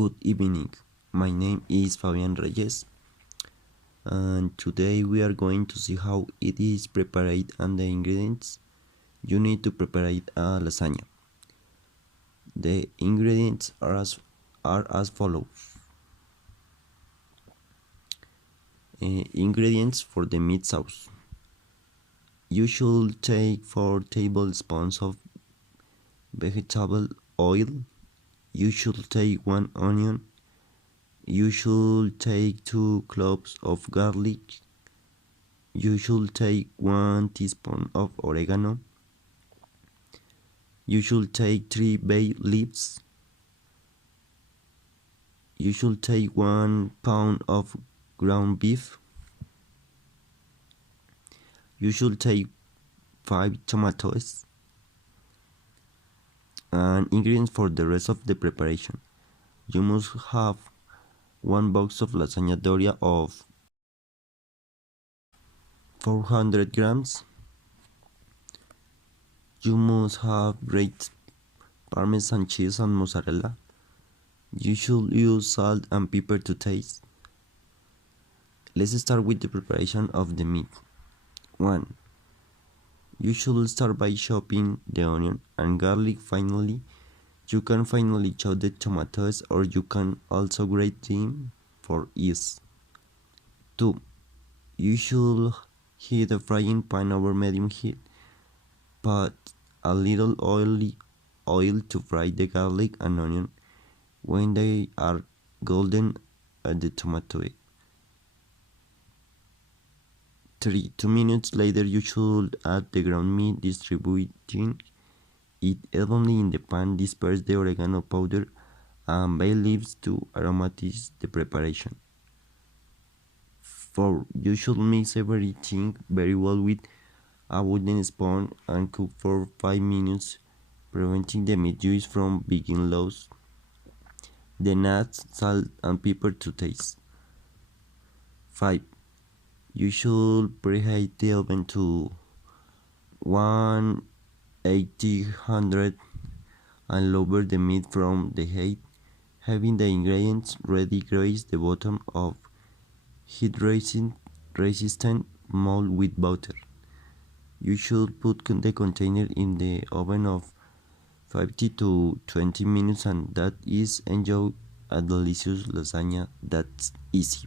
Good evening. My name is Fabian Reyes, and today we are going to see how it is prepared and the ingredients you need to prepare a lasagna. The ingredients are as follows. Ingredients for the meat sauce. You should take 4 tablespoons of vegetable oil. You should take 1 onion. You should take 2 cloves of garlic. You should take 1 teaspoon of oregano. You should take 3 bay leaves. You should take 1 pound of ground beef. You should take 5 tomatoes. And ingredients for the rest of the preparation. You must have 1 box of lasagna doria of 400 grams. You must have grated Parmesan cheese and mozzarella. You should use salt and pepper to taste. Let's start with the preparation of the meat. 1. You should start by chopping the onion and garlic finely. You can finally chop the tomatoes, or you can also grate them for ease. 2. You should heat a frying pan over medium heat. Put a little oil to fry the garlic and onion. When they are golden, add the tomato. 3. 2 minutes later, you should add the ground meat, distributing it evenly in the pan. Disperse the oregano powder and bay leaves to aromatize the preparation. 4. You should mix everything very well with a wooden spoon and cook for 5 minutes, preventing the meat juice from being lost. Then add salt and pepper to taste. 5. You should preheat the oven to 180 and lower the meat from the heat. Having the ingredients ready, grease the bottom of heat-resistant mold with butter. You should put the container in the oven of 50 to 20 minutes, and that is enjoy a delicious lasagna that's easy.